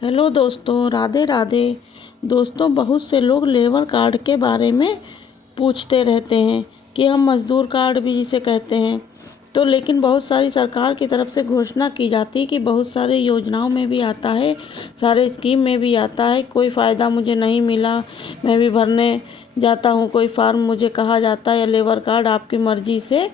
Hello दोस्तों, राधे राधे। दोस्तों, बहुत से लोग लेबर कार्ड के बारे में पूछते रहते हैं कि हम मजदूर कार्ड भी जिसे कहते हैं। तो लेकिन बहुत सारी सरकार की तरफ से घोषणा की जाती है कि बहुत सारे योजनाओं में भी आता है, सारे स्कीम में भी आता है। कोई फ़ायदा मुझे नहीं मिला, मैं भी भरने जाता हूँ कोई फार्म, मुझे कहा जाता है या लेबर कार्ड आपकी मर्ज़ी से,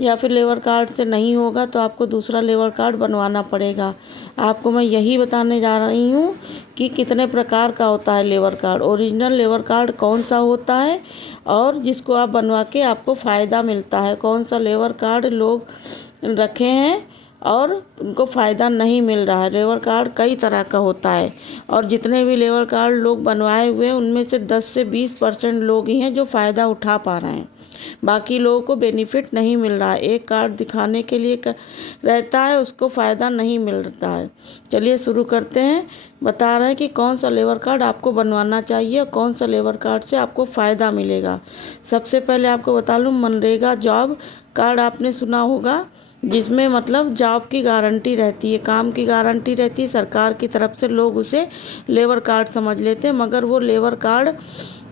या फिर लेबर कार्ड से नहीं होगा तो आपको दूसरा लेबर कार्ड बनवाना पड़ेगा। आपको मैं यही बताने जा रही हूँ कि कितने प्रकार का होता है labour card, original labour card कौन सा होता है और जिसको आप बनवा के आपको फ़ायदा मिलता है, कौन सा लेबर कार्ड लोग रखे हैं और उनको फ़ायदा नहीं मिल रहा है। लेबर कार्ड कई तरह का होता है और जितने भी लेबर कार्ड लोग बनवाए हुए हैं उनमें से 10 से 20% लोग ही हैं जो फ़ायदा उठा पा रहे हैं, बाकी लोगों को बेनिफिट नहीं मिल रहा है। एक कार्ड दिखाने के लिए रहता है, उसको फ़ायदा नहीं मिलता है। चलिए शुरू करते हैं। बता रहे हैं कि कौन सा लेबर कार्ड आपको बनवाना चाहिए और कौन सा लेबर कार्ड से आपको फ़ायदा मिलेगा। सबसे पहले आपको बता लूँ, मनरेगा जॉब कार्ड आपने सुना होगा, जिसमें मतलब जॉब की गारंटी रहती है, काम की गारंटी रहती है। सरकार की तरफ से लोग उसे लेबर कार्ड समझ लेते हैं, मगर वो लेबर कार्ड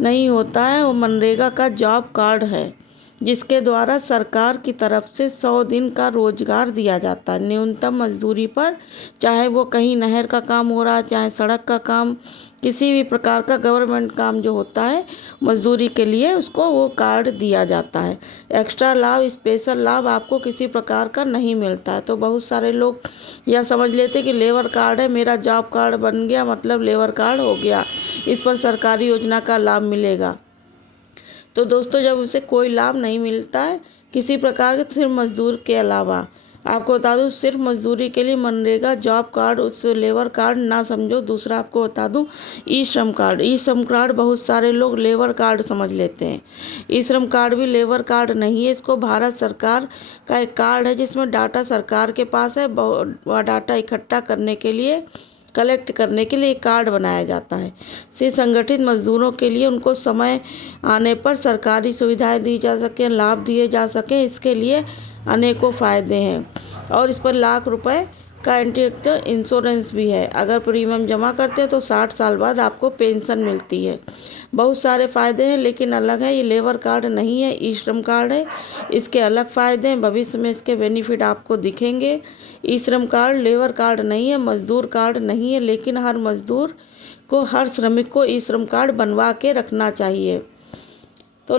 नहीं होता है, वो मनरेगा का जॉब कार्ड है, जिसके द्वारा सरकार की तरफ से 100 दिन का रोजगार दिया जाता है न्यूनतम मजदूरी पर। चाहे वो कहीं नहर का काम हो रहा है, चाहे सड़क का काम, किसी भी प्रकार का गवर्नमेंट काम जो होता है मजदूरी के लिए, उसको वो कार्ड दिया जाता है। एक्स्ट्रा लाभ, स्पेशल लाभ आपको किसी प्रकार का नहीं मिलता है। तो बहुत सारे लोग यह समझ लेते कि लेबर कार्ड है, मेरा जॉब कार्ड बन गया मतलब लेबर कार्ड हो गया, इस पर सरकारी योजना का लाभ मिलेगा। तो दोस्तों, जब उसे कोई लाभ नहीं मिलता है किसी प्रकार के, सिर्फ मजदूर के अलावा, आपको बता दूं सिर्फ मजदूरी के लिए मनरेगा जॉब कार्ड, उस लेबर कार्ड ना समझो। दूसरा आपको बता दूं, ई श्रम कार्ड। ई श्रम कार्ड बहुत सारे लोग लेबर कार्ड समझ लेते हैं। ई श्रम कार्ड भी लेबर कार्ड नहीं है, इसको भारत सरकार का एक कार्ड है जिसमें डाटा सरकार के पास है। वह डाटा इकट्ठा करने के लिए, कलेक्ट करने के लिए एक कार्ड बनाया जाता है। से संगठित मजदूरों के लिए उनको समय आने पर सरकारी सुविधाएं दी जा सकें, लाभ दिए जा सकें, इसके लिए अनेकों फ़ायदे हैं। और इस पर लाख रुपए का इंश्योरेंस भी है। अगर प्रीमियम जमा करते हैं तो 60 साल बाद आपको पेंशन मिलती है। बहुत सारे फ़ायदे हैं, लेकिन अलग है, ये लेबर कार्ड नहीं है, ई श्रम कार्ड है। इसके अलग फ़ायदे हैं, भविष्य में इसके बेनिफिट आपको दिखेंगे। ई श्रम कार्ड लेबर कार्ड नहीं है, मजदूर कार्ड नहीं है, लेकिन हर मजदूर को, हर श्रमिक को ई श्रम कार्ड बनवा के रखना चाहिए। तो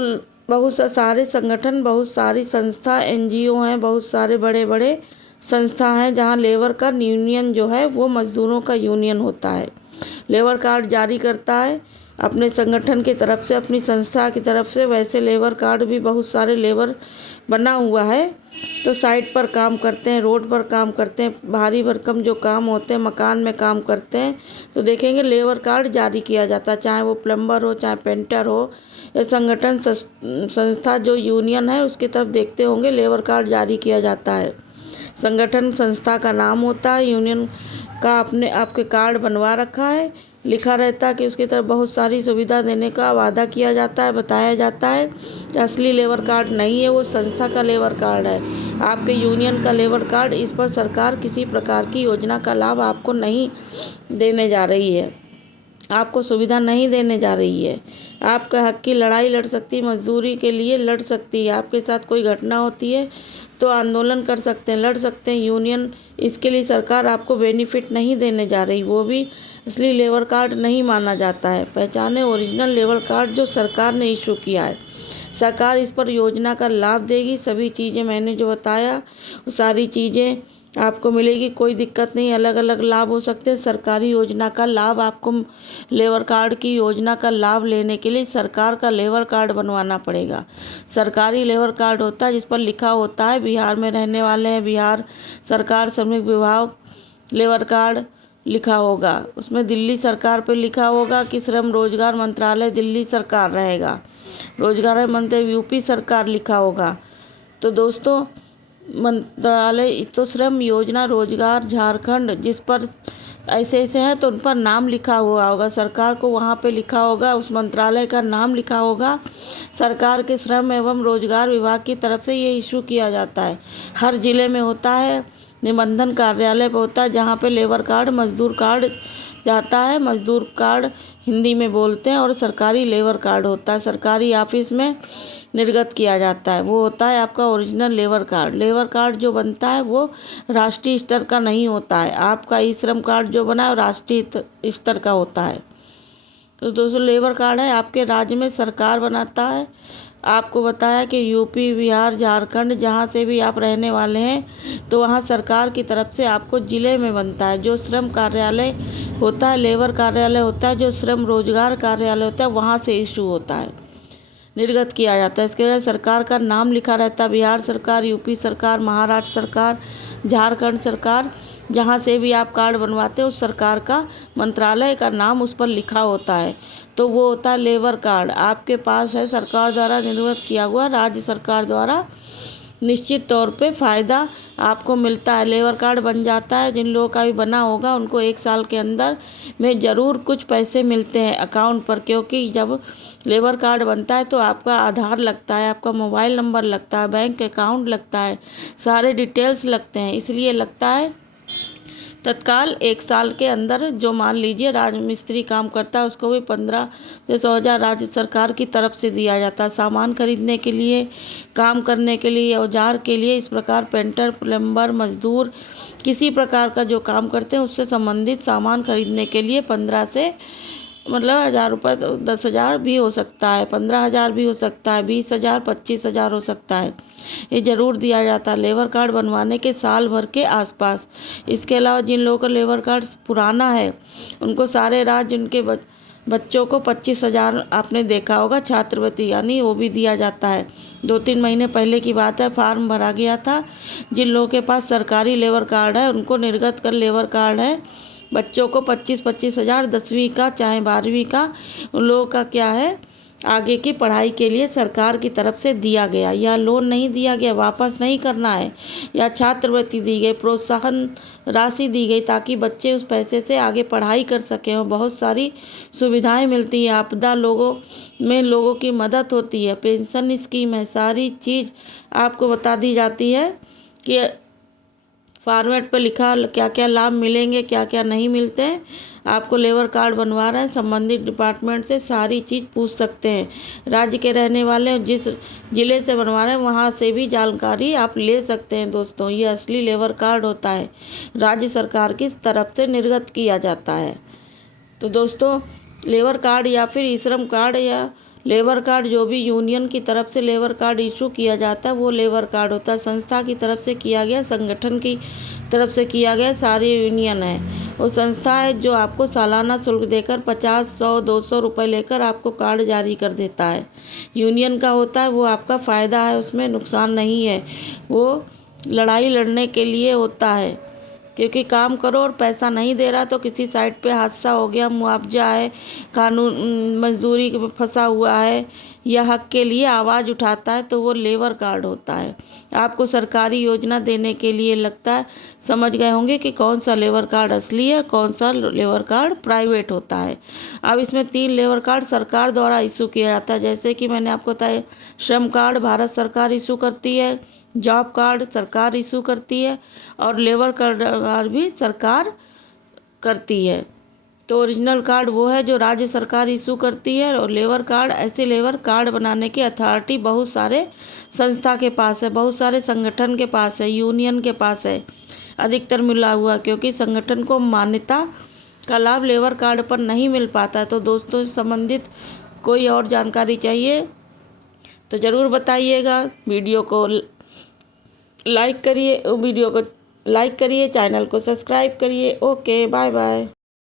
बहुत सारे संगठन, बहुत सारी संस्था, एनजीओ हैं, बहुत सारे बड़े बड़े संस्था हैं जहां लेबर का यूनियन जो है वो मजदूरों का यूनियन होता है। लेबर कार्ड जारी करता है अपने संगठन की तरफ से, अपनी संस्था की तरफ से। वैसे लेबर कार्ड भी बहुत सारे लेबर बना हुआ है, तो साइट पर काम करते हैं, रोड पर काम करते हैं, भारी भरकम जो काम होते हैं, मकान में काम करते हैं, तो देखेंगे लेबर कार्ड जारी किया जाता है। चाहे वो प्लम्बर हो, चाहे पेंटर हो, या संगठन संस्था जो यूनियन है उसकी तरफ देखते होंगे, लेबर कार्ड जारी किया जाता है। संगठन संस्था का नाम होता है, यूनियन का अपने आपके कार्ड बनवा रखा है, लिखा रहता है कि उसकी तरफ बहुत सारी सुविधा देने का वादा किया जाता है, बताया जाता है कि असली लेबर कार्ड नहीं है, वो संस्था का लेबर कार्ड है, आपके यूनियन का लेबर कार्ड। इस पर सरकार किसी प्रकार की योजना का लाभ आपको नहीं देने जा रही है, आपको सुविधा नहीं देने जा रही है। आपके हक की लड़ाई लड़ सकती है, मजदूरी के लिए लड़ सकती है। आपके साथ कोई घटना होती है तो आंदोलन कर सकते हैं, लड़ सकते हैं यूनियन। इसके लिए सरकार आपको बेनिफिट नहीं देने जा रही, वो भी असली लेबर कार्ड नहीं माना जाता है। पहचाने ओरिजिनल लेबर कार्ड जो सरकार ने इशू किया है। सरकार इस पर योजना का लाभ देगी। सभी चीज़ें मैंने जो बताया वो सारी चीज़ें आपको मिलेगी, कोई दिक्कत नहीं। अलग अलग लाभ हो सकते हैं। सरकारी योजना का लाभ आपको, लेबर कार्ड की योजना का लाभ लेने के लिए सरकार का लेबर कार्ड बनवाना पड़ेगा। सरकारी लेबर कार्ड होता है जिस पर लिखा होता है बिहार में रहने वाले हैं, बिहार सरकार श्रमिक विभाग लेबर कार्ड लिखा होगा। उसमें दिल्ली सरकार पे लिखा होगा कि श्रम रोजगार मंत्रालय दिल्ली सरकार रहेगा, रोजगार मंत्री यूपी सरकार लिखा होगा। तो दोस्तों, मंत्रालय तो श्रम योजना रोजगार झारखंड, जिस पर ऐसे ऐसे हैं तो उन पर नाम लिखा हुआ होगा, सरकार को वहाँ पे लिखा होगा, उस मंत्रालय का नाम लिखा होगा। सरकार के श्रम एवं रोजगार विभाग की तरफ से ये इशू किया जाता है। हर जिले में होता है, निबंधन कार्यालय पर होता है, जहाँ पे लेबर कार्ड, मजदूर कार्ड जाता है। मजदूर कार्ड हिंदी में बोलते हैं, और सरकारी लेबर कार्ड होता है, सरकारी ऑफिस में निर्गत किया जाता है। वो होता है आपका original labour card. Labour card जो बनता है वो राष्ट्रीय स्तर का नहीं होता है। आपका ई श्रम कार्ड जो बना है वो राष्ट्रीय स्तर का होता है। तो दोस्तों, लेबर कार्ड है आपके राज्य में सरकार बनाता है। आपको बताया कि यूपी, बिहार, झारखंड, जहाँ से भी आप रहने वाले हैं, तो वहाँ सरकार की तरफ से आपको ज़िले में बनता है। जो श्रम कार्यालय होता है, लेबर कार्यालय होता है, जो श्रम रोजगार कार्यालय होता है, वहाँ से इशू होता है, निर्गत किया जाता है। इसके वजह सरकार का नाम लिखा रहता है, बिहार सरकार, यूपी सरकार, महाराष्ट्र सरकार, झारखंड सरकार, जहाँ से भी आप कार्ड बनवाते हो उस सरकार का मंत्रालय का नाम उस पर लिखा होता है। तो वो होता है लेबर कार्ड। आपके पास है सरकार द्वारा निर्गत किया हुआ, राज्य सरकार द्वारा निश्चित तौर पे फ़ायदा आपको मिलता है। लेबर कार्ड बन जाता है, जिन लोगों का भी बना होगा उनको 1 साल के अंदर में ज़रूर कुछ पैसे मिलते हैं अकाउंट पर, क्योंकि जब लेबर कार्ड बनता है तो आपका आधार लगता है, आपका मोबाइल नंबर लगता है, बैंक अकाउंट लगता है, सारे डिटेल्स लगते हैं। इसलिए लगता है तत्काल 1 साल के अंदर। जो मान लीजिए राजमिस्त्री काम करता है उसको भी 15 से 100,000 राज्य सरकार की तरफ से दिया जाता है, सामान खरीदने के लिए, काम करने के लिए, औजार के लिए। इस प्रकार पेंटर, प्लम्बर, मजदूर किसी प्रकार का जो काम करते हैं उससे संबंधित सामान खरीदने के लिए 15 से 1,000 रुपये, 10,000 भी हो सकता है, 15,000 भी हो सकता है, 20,000, 25,000 हो सकता है। ये ज़रूर दिया जाता है लेबर कार्ड बनवाने के साल भर के आसपास। इसके अलावा जिन लोगों का लेबर कार्ड पुराना है उनको सारे राज्य उनके बच्चों को 25,000 आपने देखा होगा छात्रवृत्ति, यानी वो भी दिया जाता है। 2-3 महीने पहले की बात है, फार्म भरा गया था। जिन लोगों के पास सरकारी लेबर कार्ड है उनको निर्गत कर लेबर कार्ड है, बच्चों को 25,000 10वीं का चाहे 12वीं का, उन लोगों का क्या है, आगे की पढ़ाई के लिए सरकार की तरफ से दिया गया। या लोन नहीं दिया गया, वापस नहीं करना है, या छात्रवृत्ति दी गई, प्रोत्साहन राशि दी गई ताकि बच्चे उस पैसे से आगे पढ़ाई कर सकें। और बहुत सारी सुविधाएं मिलती हैं, आपदा लोगों की मदद होती है, पेंशन स्कीम है, सारी चीज़ आपको बता दी जाती है कि फॉर्मेट पर लिखा क्या क्या लाभ मिलेंगे, क्या क्या नहीं मिलते हैं। आपको लेबर कार्ड बनवा रहे हैं, संबंधित डिपार्टमेंट से सारी चीज़ पूछ सकते हैं। राज्य के रहने वाले जिस ज़िले से बनवा रहे हैं वहाँ से भी जानकारी आप ले सकते हैं। दोस्तों, ये असली लेबर कार्ड होता है, राज्य सरकार की तरफ से निर्गत किया जाता है। तो दोस्तों, लेबर कार्ड या फिर ई श्रम कार्ड या लेबर कार्ड जो भी यूनियन की तरफ से लेबर कार्ड इशू किया जाता है वो लेबर कार्ड होता है। संस्था की तरफ से किया गया, संगठन की तरफ से किया गया, सारी यूनियन है, वो संस्था है जो आपको सालाना शुल्क देकर 50, 100, 200 रुपये लेकर आपको कार्ड जारी कर देता है। यूनियन का होता है, वो आपका फ़ायदा है, उसमें नुकसान नहीं है। वो लड़ाई लड़ने के लिए होता है, क्योंकि काम करो और पैसा नहीं दे रहा तो किसी साइड पे हादसा हो गया, मुआवजा है, कानून मजदूरी में फंसा हुआ है या हक के लिए आवाज़ उठाता है, तो वो लेबर कार्ड होता है। आपको सरकारी योजना देने के लिए लगता है, समझ गए होंगे कि कौन सा लेबर कार्ड असली है, कौन सा लेबर कार्ड प्राइवेट होता है। अब इसमें 3 लेबर कार्ड सरकार द्वारा इशू किया जाता है, जैसे कि मैंने आपको बताया, श्रम कार्ड भारत सरकार इशू करती है, जॉब कार्ड सरकार इशू करती है, और लेबर कार्ड भी सरकार करती है। तो ओरिजिनल कार्ड वो है जो राज्य सरकार इशू करती है, और लेबर कार्ड, ऐसे लेबर कार्ड बनाने की अथॉरिटी बहुत सारे संस्था के पास है, बहुत सारे संगठन के पास है, यूनियन के पास है, अधिकतर मिला हुआ, क्योंकि संगठन को मान्यता का लाभ लेबर कार्ड पर नहीं मिल पाता है। तो दोस्तों, संबंधित कोई और जानकारी चाहिए तो ज़रूर बताइएगा। वीडियो को लाइक करिए, चैनल को सब्सक्राइब करिए। Okay, bye bye.